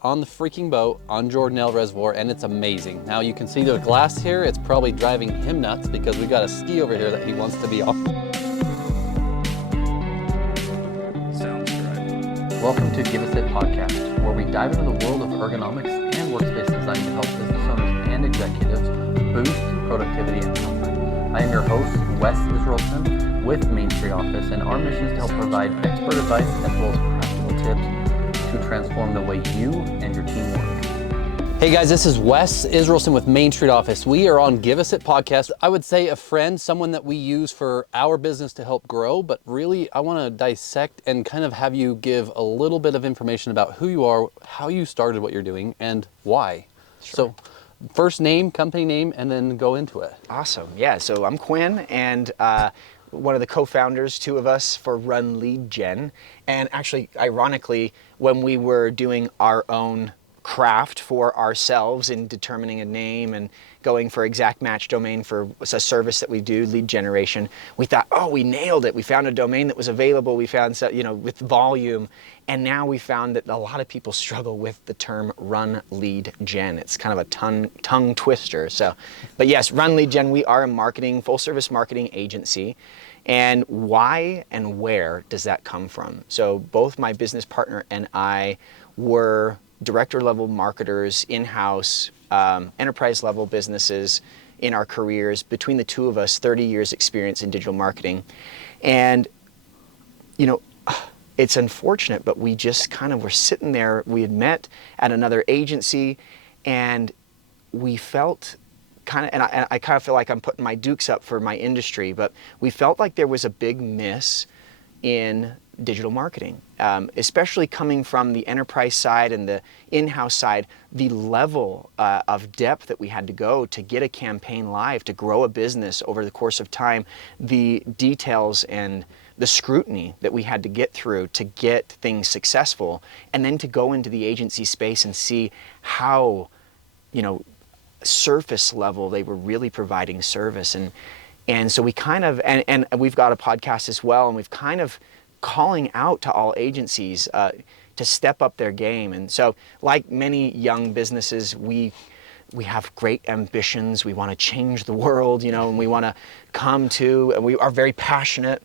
on the freaking boat on Jordanelle Reservoir, and it's amazing. Now you can see the glass here. It's probably driving him nuts because we got a ski over here that he wants to be on. Sounds good. Welcome to Give Us It podcast, where we dive into the world of ergonomics and workspace design to help business owners and executives boost productivity and comfort. I am your host, Wes Israelson with Main Street Office, and our mission is to help provide expert advice as well as practical tips to transform the way you and your team work. Hey guys, this is Wes Israelson with Main Street Office. We are on Give Us It podcast. I would say a friend, someone that we use for our business to help grow, but really I want to dissect and kind of have you give a little bit of information about who you are, how you started what you're doing, and why. Sure. So first name, company name, and then go into it. Awesome. Yeah, so I'm Quinn, and one of the co-founders, two of us, for Run Lead Gen. And actually, ironically, when we were doing our own craft for ourselves in determining a name and going for exact match domain for a service that we do, lead generation, we thought, oh, we nailed it. We found a domain that was available. We found, with volume. And now we found that a lot of people struggle with the term Run Lead Gen. It's kind of a tongue twister. But yes, Run Lead Gen, we are a full service marketing agency. And why and where does that come from? So both my business partner and I were director level marketers, in-house, enterprise level businesses in our careers. Between the two of us, 30 years experience in digital marketing. And, it's unfortunate, but we just kind of were sitting there. We had met at another agency, and we felt and I kind of feel like I'm putting my dukes up for my industry, but we felt like there was a big miss in digital marketing, especially coming from the enterprise side and the in-house side. The level of depth that we had to go to get a campaign live, to grow a business over the course of time, the details and the scrutiny that we had to get through to get things successful, and then to go into the agency space and see how, surface level they were really providing service. And so we kind of, and we've got a podcast as well, and we've kind of calling out to all agencies to step up their game. And so, like many young businesses, we have great ambitions. We want to change the world, and we want to and we are very passionate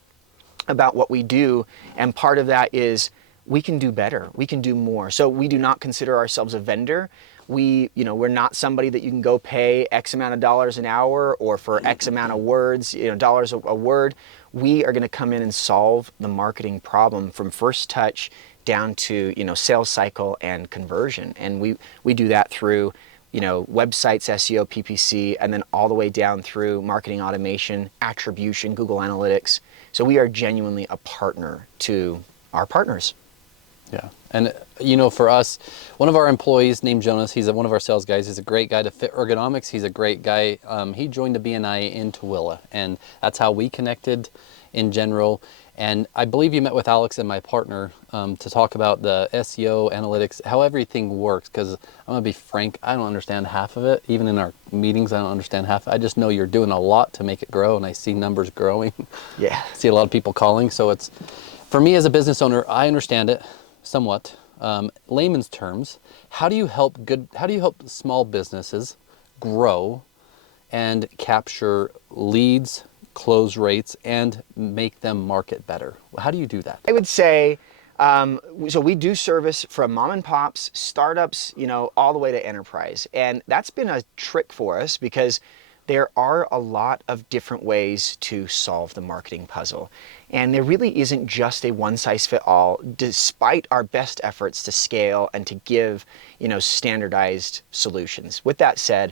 about what we do. And part of that is we can do better. We can do more. So we do not consider ourselves a vendor. We're not somebody that you can go pay X amount of dollars an hour or for X amount of words, dollars a word. We are going to come in and solve the marketing problem from first touch down to, sales cycle and conversion. And we do that through, websites, SEO, PPC, and then all the way down through marketing automation, attribution, Google Analytics. So we are genuinely a partner to our partners. Yeah. And, for us, one of our employees named Jonas, he's one of our sales guys. He's a great guy to fit ergonomics. He's a great guy. He joined a BNI in Tooele, and that's how we connected in general. And I believe you met with Alex and my partner to talk about the SEO, analytics, how everything works, because I'm going to be frank, I don't understand half of it. Even in our meetings, I don't understand half. I just know you're doing a lot to make it grow, and I see numbers growing. Yeah. I see a lot of people calling. So it's, for me as a business owner, I understand it somewhat. Layman's terms, how do you help small businesses grow and capture leads, close rates, and make them market better? How do you do that? I would say, so we do service from mom and pops, startups, all the way to enterprise. And that's been a trick for us because there are a lot of different ways to solve the marketing puzzle. And there really isn't just a one-size-fits-all, despite our best efforts to scale and to give, standardized solutions. With that said,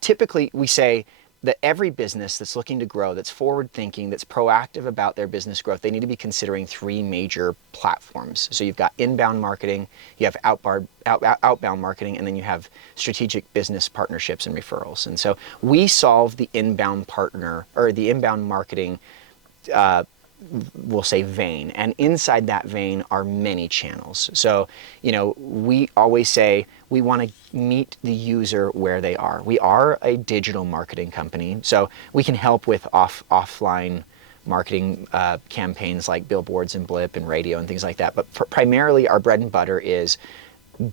typically we say that every business that's looking to grow, that's forward-thinking, that's proactive about their business growth, they need to be considering three major platforms. So you've got inbound marketing, you have outbound marketing, and then you have strategic business partnerships and referrals. And so we solve the inbound marketing, we'll say vein. And inside that vein are many channels. So, we always say we want to meet the user where they are. We are a digital marketing company, so we can help with offline marketing campaigns like billboards and blip and radio and things like that. But primarily our bread and butter is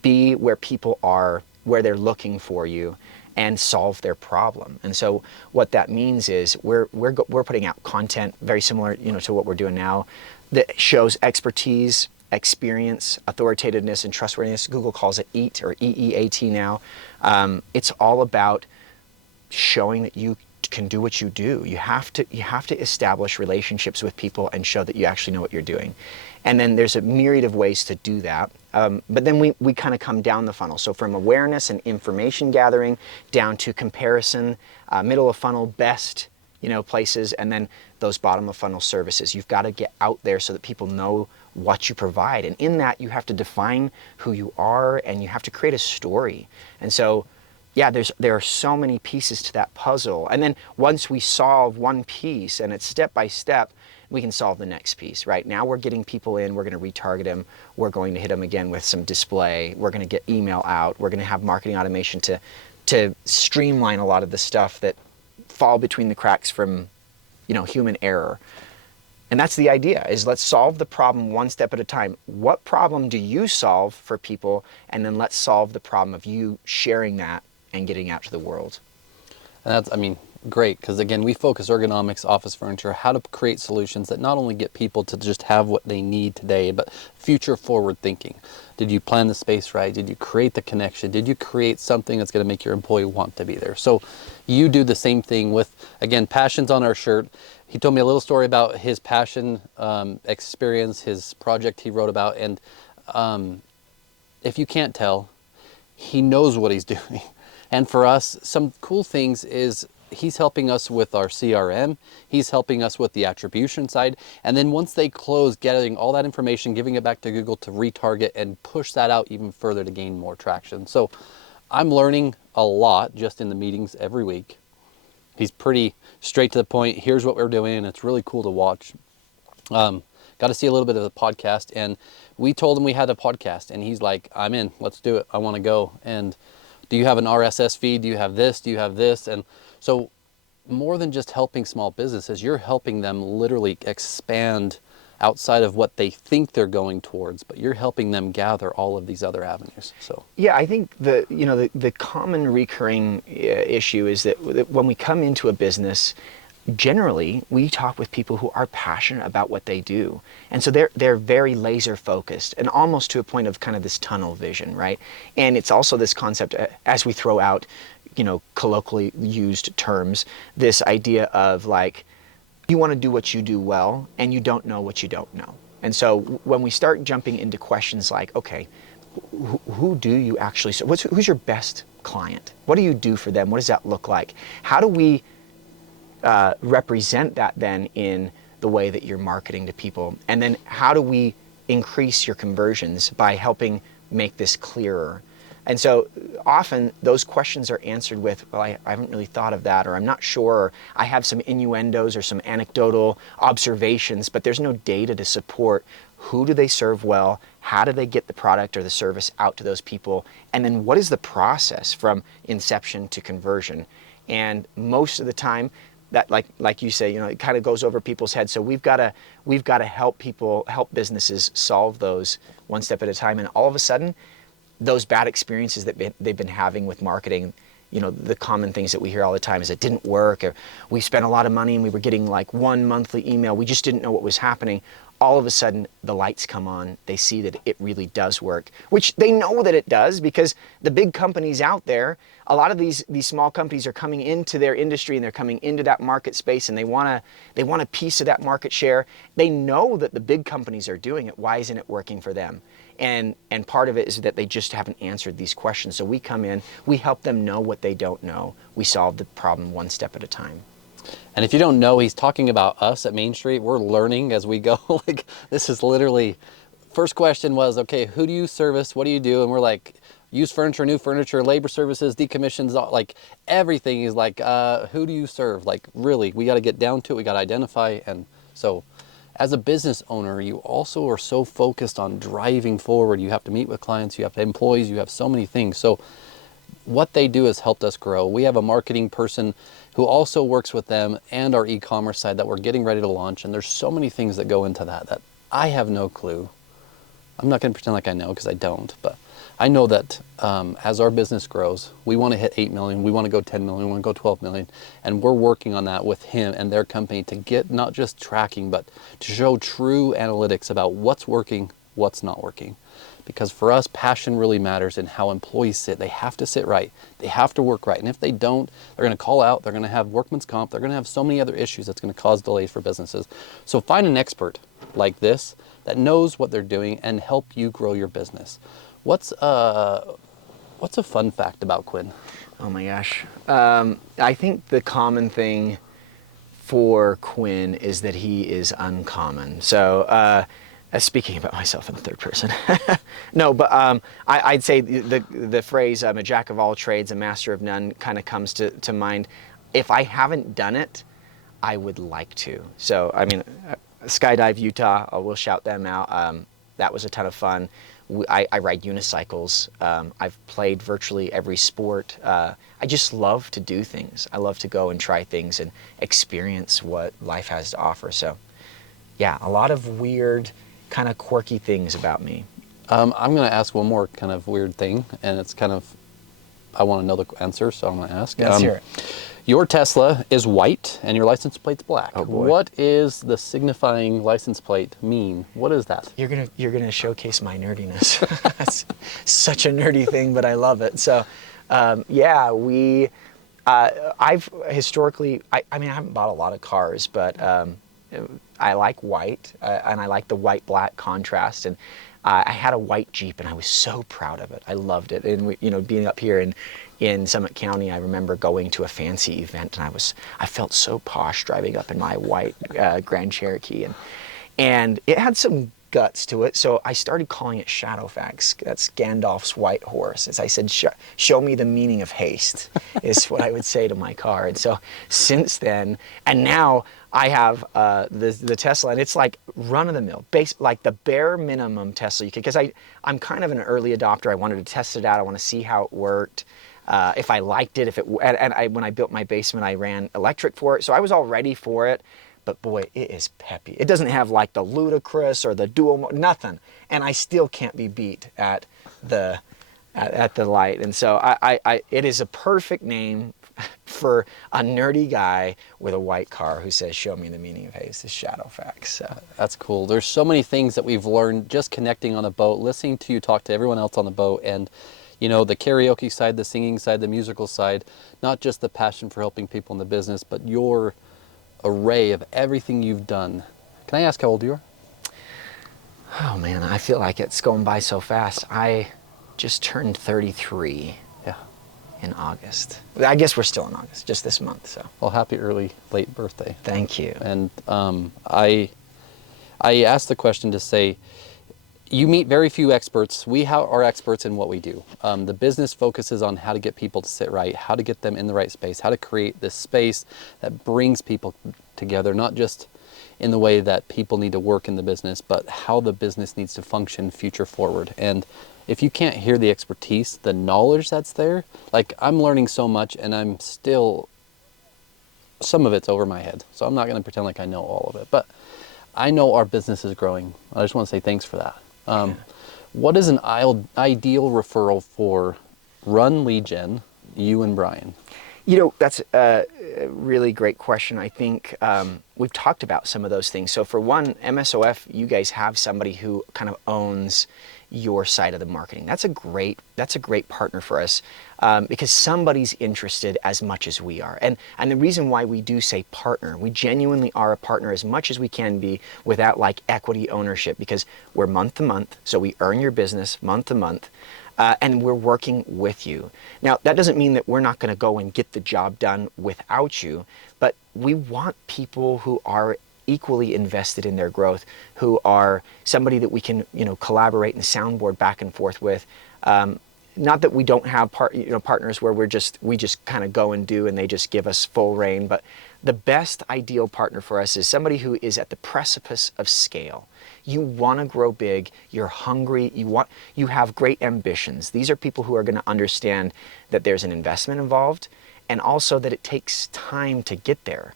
be where people are, where they're looking for you, and solve their problem. And so what that means is we're putting out content very similar, to what we're doing now, that shows expertise, experience, authoritativeness, and trustworthiness. Google calls it EAT, or EEAT now. It's all about showing that you can do what you do. You have to establish relationships with people and show that you actually know what you're doing. And then there's a myriad of ways to do that. But then we kind of come down the funnel. So from awareness and information gathering down to comparison, middle of funnel, best, places, and then those bottom of funnel services. You've got to get out there so that people know what you provide. And in that, you have to define who you are, and you have to create a story. And so, yeah, there are so many pieces to that puzzle. And then once we solve one piece, and it's step by step, we can solve the next piece, right? Now we're getting people in, we're going to retarget them, we're going to hit them again with some display, we're going to get email out, we're going to have marketing automation to streamline a lot of the stuff that fall between the cracks from, human error. And that's the idea, is let's solve the problem one step at a time. What problem do you solve for people? And then let's solve the problem of you sharing that and getting out to the world. And that's, great, because again, we focus ergonomics, office furniture, how to create solutions that not only get people to just have what they need today, but future forward thinking. Did you plan the space right? Did you create the connection? Did you create something that's going to make your employee want to be there? So you do the same thing with, again, passions on our shirt. He told me a little story about his passion experience, his project he wrote about, and if you can't tell, he knows what he's doing. And for us, some cool things is he's helping us with our CRM, he's helping us with the attribution side, and then once they close, getting all that information, giving it back to Google to retarget and push that out even further to gain more traction. So I'm learning a lot just in the meetings every week. He's pretty straight to the point. Here's what we're doing, and it's really cool to watch. Got to see a little bit of the podcast, and we told him we had a podcast, and he's like, I'm in, let's do it, I want to go. And do you have an RSS feed? Do you have this? Do you have this? And so more than just helping small businesses, you're helping them literally expand outside of what they think they're going towards, but you're helping them gather all of these other avenues. So yeah, I think the common recurring issue is that when we come into a business, generally we talk with people who are passionate about what they do, and so they're very laser focused and almost to a point of kind of this tunnel vision, right? And it's also this concept, as we throw out colloquially used terms, this idea of like, you want to do what you do well, and you don't know what you don't know. And so when we start jumping into questions like, okay, who do you actually serve? Who's your best client? What do you do for them? What does that look like? How do we represent that then in the way that you're marketing to people? And then how do we increase your conversions by helping make this clearer? And so often those questions are answered with, well, I haven't really thought of that, or I'm not sure, or I have some innuendos or some anecdotal observations, but there's no data to support who do they serve well, how do they get the product or the service out to those people, and then what is the process from inception to conversion. And most of the time, that like you say, it kind of goes over people's heads. So we've got to help businesses solve those one step at a time, and all of a sudden, those bad experiences that they've been having with marketing, the common things that we hear all the time is it didn't work, or we spent a lot of money and we were getting like one monthly email, we just didn't know what was happening. All of a sudden, the lights come on, they see that it really does work, which they know that it does because the big companies out there, a lot of these small companies are coming into their industry and they're coming into that market space, and they want a piece of that market share. They know that the big companies are doing it. Why isn't it working for them? And part of it is that they just haven't answered these questions. So we come in, we help them know what they don't know. We solve the problem one step at a time. And if you don't know, he's talking about us at Main Street. We're learning as we go. Like, this is literally, first question was, okay, who do you service? What do you do? And we're like, used furniture, new furniture, labor services, decommissions, like everything is like, who do you serve? Like, really, we got to get down to it. We got to identify. And so as a business owner, you also are so focused on driving forward. You have to meet with clients, you have employees, you have so many things. So what they do has helped us grow. We have a marketing person who also works with them and our e-commerce side that we're getting ready to launch. And there's so many things that go into that I have no clue. I'm not going to pretend like I know because I don't, but I know that as our business grows, we want to hit 8 million, we want to go 10 million, we want to go 12 million, and we're working on that with him and their company to get not just tracking, but to show true analytics about what's working, what's not working. Because for us, passion really matters in how employees sit. They have to sit right. They have to work right. And if they don't, they're going to call out. They're going to have workman's comp. They're going to have so many other issues that's going to cause delays for businesses. So find an expert like this that knows what they're doing and help you grow your business. What's a fun fact about Quinn? Oh my gosh. I think the common thing for Quinn is that he is uncommon. So, speaking about myself in the third person. No, but I'd say the phrase, I'm a jack of all trades, a master of none, kind of comes to mind. If I haven't done it, I would like to. So, I mean, Skydive Utah, I will shout them out. That was a ton of fun. I ride unicycles. I've played virtually every sport. I just love to do things. I love to go and try things and experience what life has to offer. So, yeah, a lot of weird, kind of quirky things about me. I'm going to ask one more kind of weird thing, and it's kind of, I want to know the answer, so I'm going to ask. Let's hear it. Your Tesla is white, and your license plate's black. Oh boy. What is the signifying license plate mean? What is that? You're gonna showcase my nerdiness. It's such a nerdy thing, but I love it. So, yeah, I've historically, I mean, I haven't bought a lot of cars, but I like white, and I like the white-black contrast. And I had a white Jeep, and I was so proud of it. I loved it. And being up here in Summit County, I remember going to a fancy event, and I felt so posh driving up in my white Grand Cherokee, and it had some guts to it. So I started calling it Shadowfax. That's Gandalf's white horse. As I said, show me the meaning of haste is what I would say to my car. And so since then, and now I have the Tesla, and it's like run-of-the-mill, like the bare minimum Tesla you could, because I'm kind of an early adopter. I wanted to test it out. I want to see how it worked. If I liked it, when I built my basement, I ran electric for it. So I was all ready for it. But boy, it is peppy. It doesn't have like the ludicrous or the dual, nothing. And I still can't be beat at the light. And so it is a perfect name for a nerdy guy with a white car who says, show me the meaning of haste, is Shadowfax. So. That's cool. There's so many things that we've learned just connecting on a boat, listening to you talk to everyone else on the boat, and the karaoke side, the singing side, the musical side, not just the passion for helping people in the business, but your array of everything you've done. Can I ask how old you are? Oh man, I feel like it's going by so fast. I just turned 33. Yeah. In August. I guess we're still in August, just this month. So. Well, happy late birthday. Thank you. And I asked the question to say, you meet very few experts. We are experts in what we do. The business focuses on how to get people to sit right, how to get them in the right space, how to create this space that brings people together, not just in the way that people need to work in the business, but how the business needs to function future forward. And if you can't hear the expertise, the knowledge that's there, like I'm learning so much, and I'm still, some of it's over my head. So I'm not going to pretend like I know all of it, but I know our business is growing. I just want to say thanks for that. What is an ideal referral for Run Lead Gen, you and Brian? That's a really great question. I think we've talked about some of those things. So for one, MSOF, you guys have somebody who kind of owns your side of the marketing. That's a great partner for us because somebody's interested as much as we are. And the reason why we do say partner, we genuinely are a partner as much as we can be without like equity ownership, because we're month to month. So we earn your business month to month. And we're working with you. Now, that doesn't mean that we're not going to go and get the job done without you, but we want people who are equally invested in their growth, who are somebody that we can, collaborate and soundboard back and forth with. Not that we don't have partners where we just kind of go and do and they just give us full reign, but the best ideal partner for us is somebody who is at the precipice of scale. You want to grow big, you're hungry, you have great ambitions. These are people who are going to understand that there's an investment involved and also that it takes time to get there.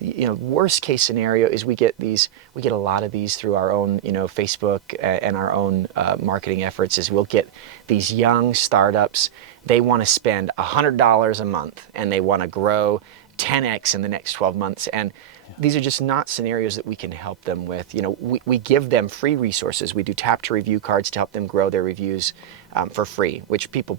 Worst case scenario is we get a lot of these through our own, Facebook and our own marketing efforts. Is we'll get these young startups. They want to spend $100 a month and they want to grow 10x in the next 12 months. And these are just not scenarios that we can help them with. We give them free resources. We do tap to review cards to help them grow their reviews for free, which people,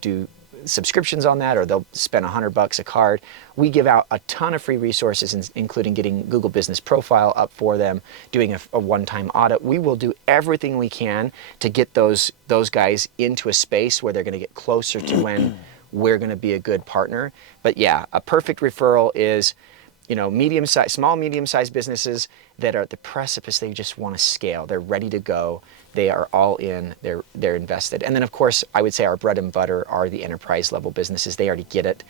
do subscriptions on that, or they'll spend $100 a card. We give out a ton of free resources, including getting Google Business Profile up for them, doing a one-time audit. We will do everything we can to get those guys into a space where they're going to get closer to when we're going to be a good partner. But yeah, a perfect referral is, small, medium-sized businesses that are at the precipice. They just want to scale. They're ready to go. They are all in. They're invested. And then, of course, I would say our bread and butter are the enterprise-level businesses. They already get it.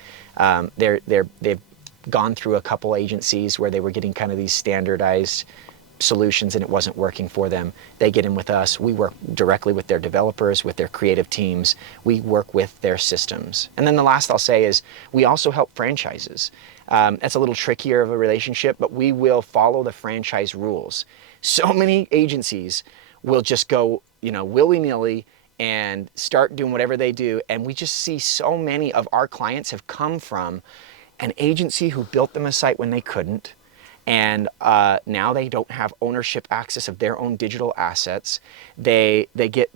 They've gone through a couple agencies where they were getting kind of these standardized solutions and it wasn't working for them. They get in with us. We work directly with their developers, with their creative teams. We work with their systems. And then the last I'll say is we also help franchises. That's a little trickier of a relationship, but we will follow the franchise rules. So many agencies will just go, willy-nilly and start doing whatever they do. And we just see so many of our clients have come from an agency who built them a site when they couldn't. And now they don't have ownership access of their own digital assets. They get,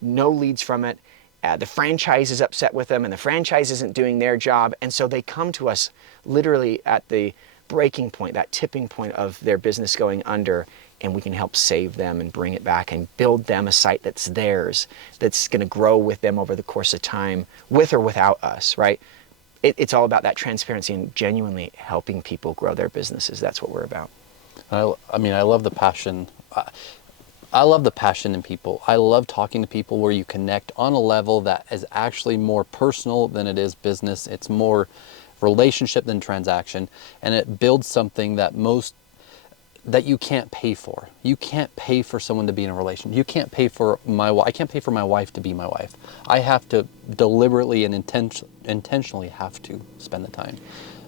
no leads from it. The franchise is upset with them and the franchise isn't doing their job. And so they come to us literally at the breaking point, that tipping point of their business going under, and we can help save them and bring it back and build them a site that's theirs, that's going to grow with them over the course of time, with or without us, right? It's all about that transparency and genuinely helping people grow their businesses. That's what we're about. I love the passion. I love the passion in people. I love talking to people where you connect on a level that is actually more personal than it is business. It's more relationship than transaction, and it builds something that you can't pay for. You can't pay for someone to be in a relationship. You can't pay for I can't pay for my wife to be my wife. I have to deliberately and intentionally have to spend the time.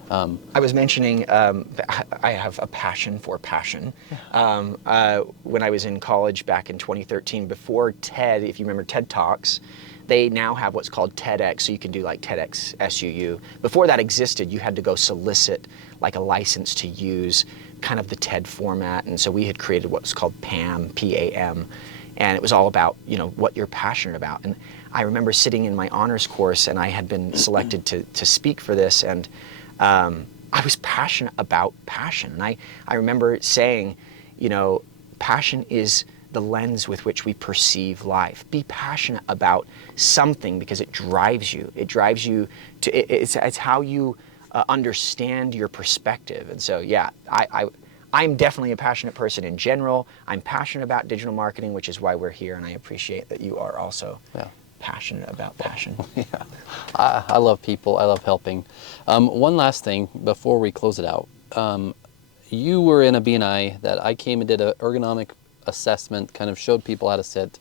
I was mentioning I have a passion for passion. When I was in college back in 2013, before TED, if you remember TED Talks, they now have what's called TEDx, so you can do like TEDx SUU. Before that existed, you had to go solicit like a license to use kind of the TED format, and so we had created what's called PAM, P-A-M, and it was all about, what you're passionate about. And I remember sitting in my honors course, and I had been selected to speak for this, and I was passionate about passion. And I remember saying, passion is the lens with which we perceive life. Be passionate about something because it drives you. It drives you to, it's how you understand your perspective. And so, yeah, I'm definitely a passionate person in general. I'm passionate about digital marketing, which is why we're here. And I appreciate that you are also passionate about passion. Yeah, I love people. I love helping. One last thing before we close it out. You were in a BNI that I came and did an ergonomic assessment, kind of showed people how to sit.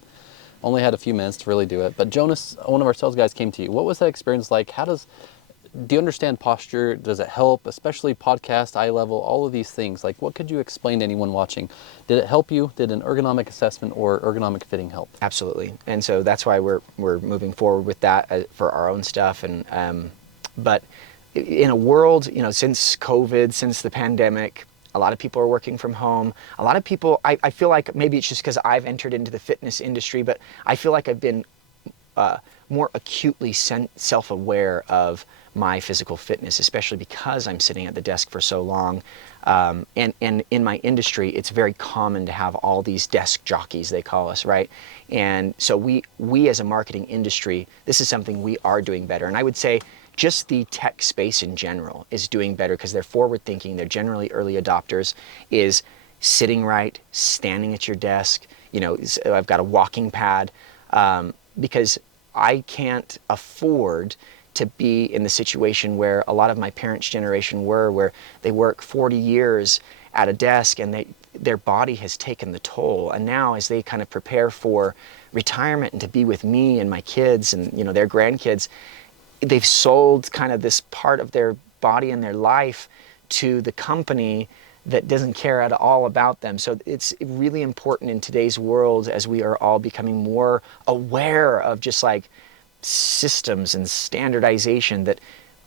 Only had a few minutes to really do it. But Jonas, one of our sales guys, came to you. What was that experience like? Do you understand posture? Does it help? Especially podcast, eye level, all of these things. Like, what could you explain to anyone watching? Did it help you? Did an ergonomic assessment or ergonomic fitting help? Absolutely. And so that's why we're moving forward with that for our own stuff. And but in a world, since COVID, since the pandemic, a lot of people are working from home. A lot of people, I feel like maybe it's just because I've entered into the fitness industry, but I feel like I've been more acutely self-aware of my physical fitness, especially because I'm sitting at the desk for so long. And in my industry, it's very common to have all these desk jockeys, they call us, right? And so we as a marketing industry, this is something we are doing better. And I would say just the tech space in general is doing better because they're forward thinking, they're generally early adopters, is sitting right, standing at your desk. I've got a walking pad because I can't afford to be in the situation where a lot of my parents' generation were, where they work 40 years at a desk and their body has taken the toll. And now as they kind of prepare for retirement and to be with me and my kids and their grandkids, they've sold kind of this part of their body and their life to the company that doesn't care at all about them. So it's really important in today's world, as we are all becoming more aware of just like systems and standardization, that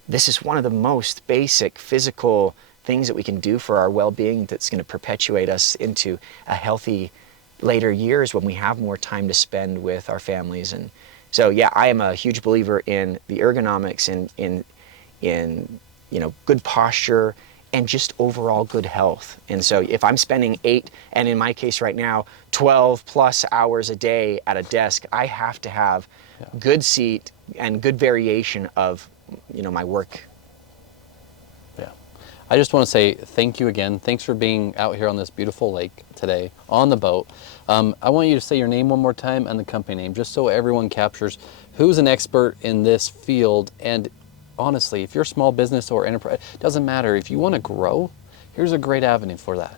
this is one of the most basic physical things that we can do for our well-being that's going to perpetuate us into a healthy later years when we have more time to spend with our families. And so, yeah, I am a huge believer in the ergonomics and in good posture and just overall good health. And so if I'm spending 8, and in my case right now, 12 plus hours a day at a desk, I have to have good seat and good variation of, my work. Yeah. I just want to say thank you again. Thanks for being out here on this beautiful lake today on the boat. I want you to say your name one more time and the company name, just so everyone captures who's an expert in this field. And honestly, if you're a small business or enterprise, it doesn't matter. If you want to grow, here's a great avenue for that.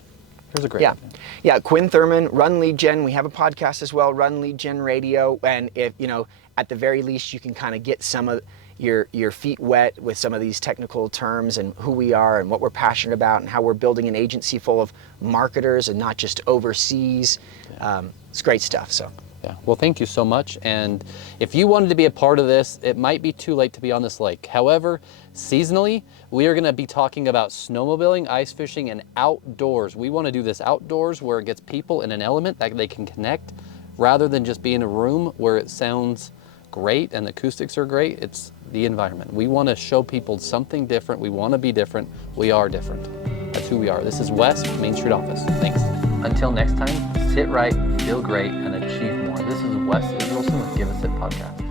Here's a great avenue. Yeah, Quinn Thurman, Run Lead Gen. We have a podcast as well, Run Lead Gen Radio. And if, at the very least, you can kind of get some of your feet wet with some of these technical terms and who we are and what we're passionate about and how we're building an agency full of marketers and not just overseas. It's great stuff. So. Yeah. Well, thank you so much. And if you wanted to be a part of this, it might be too late to be on this lake. However, seasonally, we are going to be talking about snowmobiling, ice fishing, and outdoors. We want to do this outdoors where it gets people in an element that they can connect, rather than just be in a room where it sounds great and the acoustics are great. It's the environment. We want to show people something different. We want to be different. We are different. That's who we are. This is Wes, Main Street Office. Thanks. Until next time, sit right, feel great, and achieve more. This is Wes Israelson with Give Us It Podcast.